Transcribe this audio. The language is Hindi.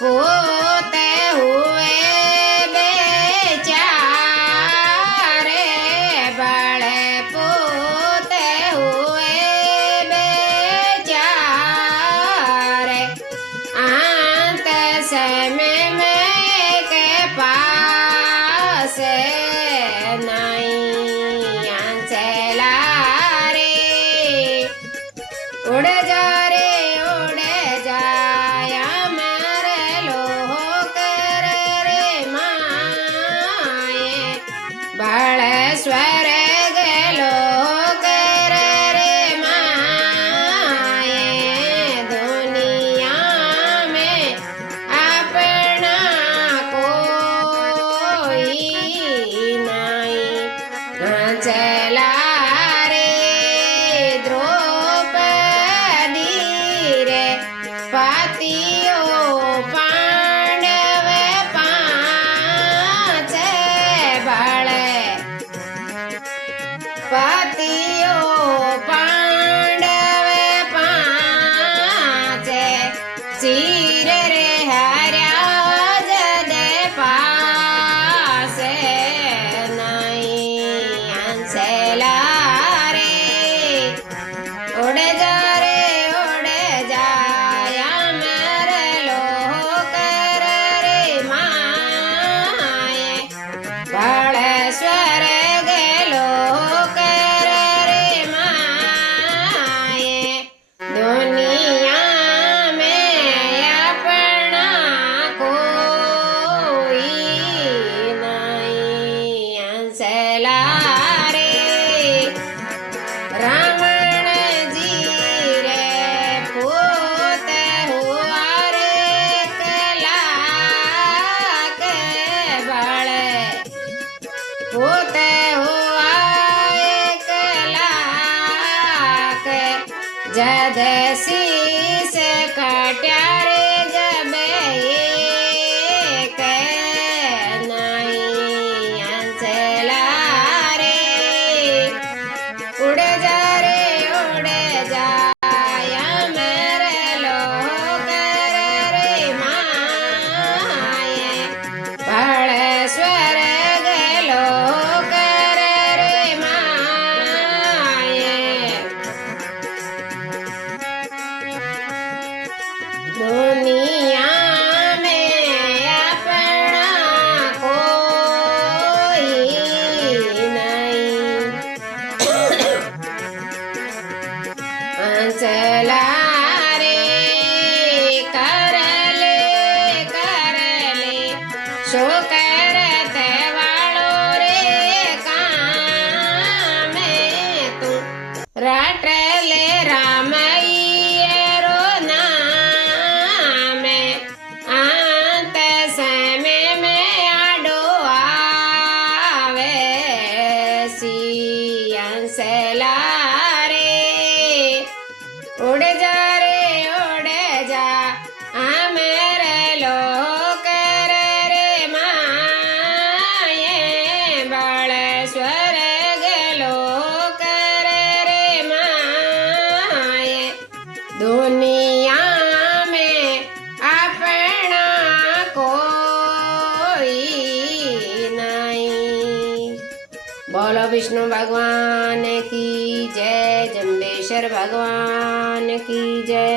पोते हुए बेचारे बड़े पोते हुए बेचारे अंत समय में के पास नहीं अंचला रे उड़ जा रे उड़ जाया मेरे लोग रे माए बड़े स्वर्ग लोग रे माए दुनिया में अपना कोई नहीं चला रे द्रौपदी रे पतियो पांडव पांच बड़े पतियो पांडव पांच चीर रे हराज दे पास नहीं अंसला रे उड़ जा रे उड़ जाया मेरे लोग रे माए बड़े स्वर्ग लोग रे माए दुनिया में अपना कोई नहीं अंसला रे रावण जी रे पोते हुआ रे कला के बड़े पोते हुआ एक लाख जद शीस कट्या रे जब एक नहीं अंचला रे उड़ जा रे उड़ जाया मेरे लोग रे माए बड़े स्वर्ग लोग रे माए दुनिया में अपना कोई नहीं अंचला रे कर ले शो करते वालो रे काम तू रट ले रामैया नाम अंत समय में आडो आवे सी अंसला रे उड़ जा रे उड़ जा मेरे लोग रे माए बड़े स्वर्ग लोग रे माए दुनिया में अपना कोई नहीं बोलो विष्णु भगवान की जय जम्बेश्वर भगवान की जय।